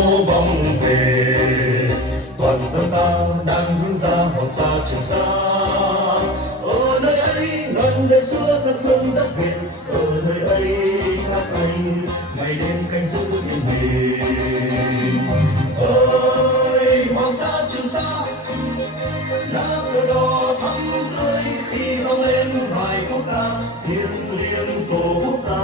vòng về toàn dân ta đang hướng ra hoàng sa trường sa. Ở nơi ấy ngàn đời xưa dân sơn đất Việt, ở nơi ấy hát anh ngày đêm canh giữ yên bình. Ơi hoàng sa trường sa, lá cờ đỏ thắm tươi khi vang lên bài quốc ca thiêng liêng tổ quốc ta.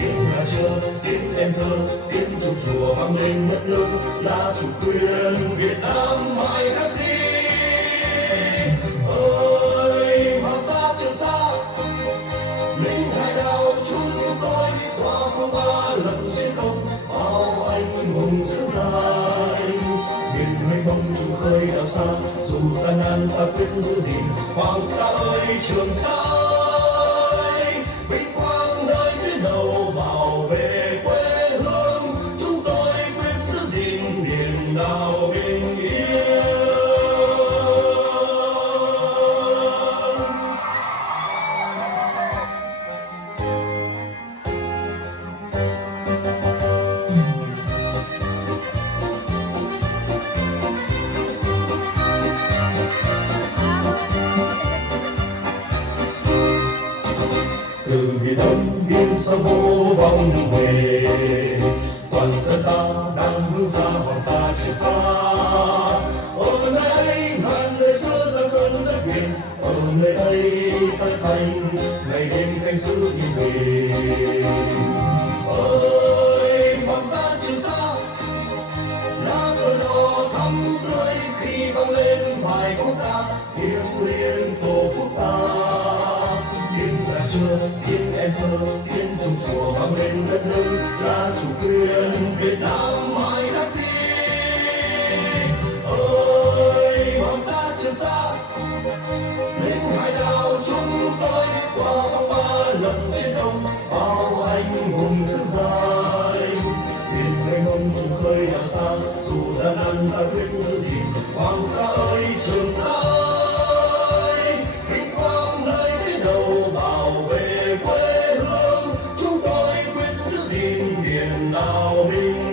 Tiếng gà trơ, tiếng em thơ, tiếng trục chùa vang lên đất nước, là chủ quyền Việt Nam mãi khắc ghi. Ơi hoàng sa trường sa, lính hải đảo chúng tôi qua phong ba lần chiến công, bao anh hùng sứ dài. Biển mênh mông chung khơi đảo xa, dù gian nan ta quyết giữ gìn hoàng sa ơi trường sa ơi. Vinh quang nơi tuyến đầu bảo vệ quê hương, chúng tôi quyết giữ gìn niềm đào bình yên. Từ miền Đông biên sông vô vòng về, toàn dân ta đang hướng ra hoàng sa trường sa. Ở nơi ấy ngàn đời xưa giang sơn đất Việt, ở nơi ấy tất thành ngày đêm canh giữ yên bình. Ơi hoàng sa trường sa, lá cờ đỏ thắm tươi khi vang lên bài quốc ca thiêng liêng tổ quốc ta. Tiếng gà trơ, tiếng em thơ, tiếng trùng chùa vang lên đất nước, là chủ quyền Việt Nam mãi khắc ghi. Ơi hoàng sa trường sa, lính hải đảo chúng tôi qua phong ba lần chiến công, bao anh hùng sứ dài. Biển mênh mông chung khơi đảo xa, dù gian nan ta quyết giữ gìn hoàng sa ơi trường sa ơi. Vinh quang nơi tuyến đầu bảo vệ quê hương, chúng tôi quyết giữ gìn biển đảo bình